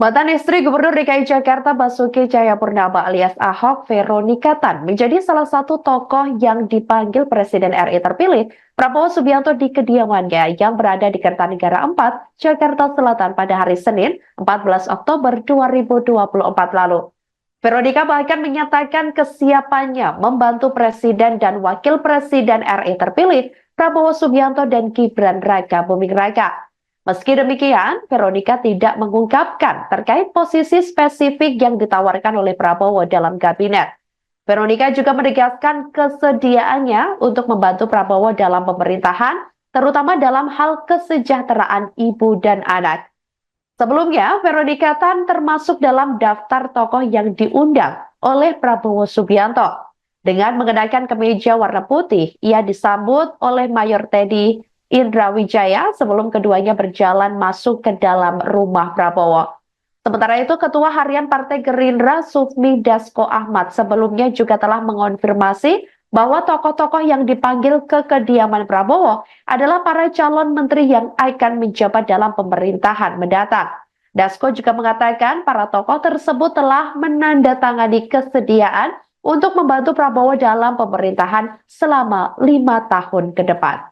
Mantan istri Gubernur DKI Jakarta Basuki Cahayapurnama alias Ahok, Veronica Tan, menjadi salah satu tokoh yang dipanggil Presiden RI terpilih Prabowo Subianto di kediamannya yang berada di Kertanegara 4, Jakarta Selatan pada hari Senin, 14 Oktober 2024 lalu. Veronica bahkan menyatakan kesiapannya membantu Presiden dan Wakil Presiden RI terpilih Prabowo Subianto dan Gibran Raka Buming Raka. Meski demikian, Veronica tidak mengungkapkan terkait posisi spesifik yang ditawarkan oleh Prabowo dalam kabinet. Veronica juga menegaskan kesediaannya untuk membantu Prabowo dalam pemerintahan, terutama dalam hal kesejahteraan ibu dan anak. Sebelumnya, Veronica Tan termasuk dalam daftar tokoh yang diundang oleh Prabowo Subianto. Dengan mengenakan kemeja warna putih, ia disambut oleh Mayor Teddy Indra Wijaya sebelum keduanya berjalan masuk ke dalam rumah Prabowo. Sementara itu, Ketua Harian Partai Gerindra Sufmi Dasko Ahmad sebelumnya juga telah mengonfirmasi bahwa tokoh-tokoh yang dipanggil ke kediaman Prabowo adalah para calon menteri yang akan menjabat dalam pemerintahan mendatang. Dasko juga mengatakan para tokoh tersebut telah menandatangani kesediaan untuk membantu Prabowo dalam pemerintahan selama 5 tahun ke depan.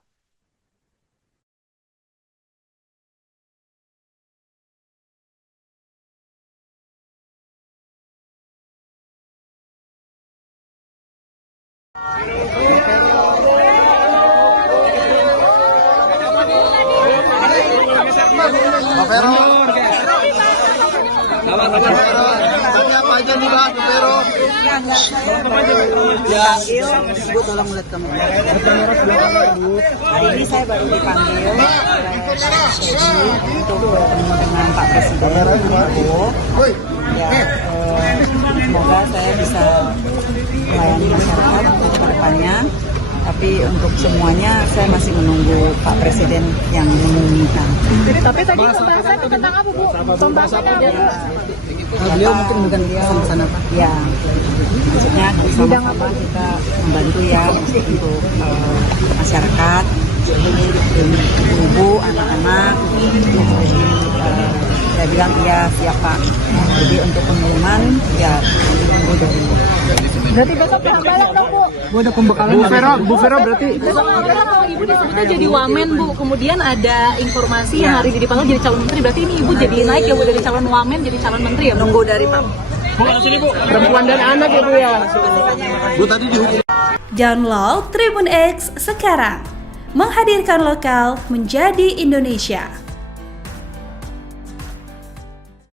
Pak Vero, apa aja nih Pak Vero? Ya, Bu tolong lihat kamera. Hari ini saya baru dipanggil untuk bertemu dengan Pak Presiden Prabowo. Ya, semoga saya bisa melayani masyarakat untuk kedepannya. Tapi untuk semuanya saya masih menunggu Pak Presiden yang mengumumkan. Tapi tadi pembahasan itu tentang apa, Bu? Pembahasannya apa, Bu? Beliau mungkin bukan dia sama Pak. Ya, maksudnya sama-sama kita membantu ya untuk masyarakat, ibu, anak-anak. Jadi saya bilang iya siap Pak. Jadi untuk pengumuman ya tunggu dari. Berarti besok kita balik dong, Bu. Bu ada pembekalan. Bu Vero berarti. Besok kalau Ibu disebutnya jadi wamen, Bu. Kemudian ada informasi yang hari jadi dipanggil jadi calon menteri. Berarti ini Ibu jadi naik ya, Bu, dari calon wamen jadi calon menteri ya? Nunggu dari Pak. Perempuan dan anak ya, Bu ya. Bu tadi dihukum. Download Tribun X sekarang. Menghadirkan lokal menjadi Indonesia.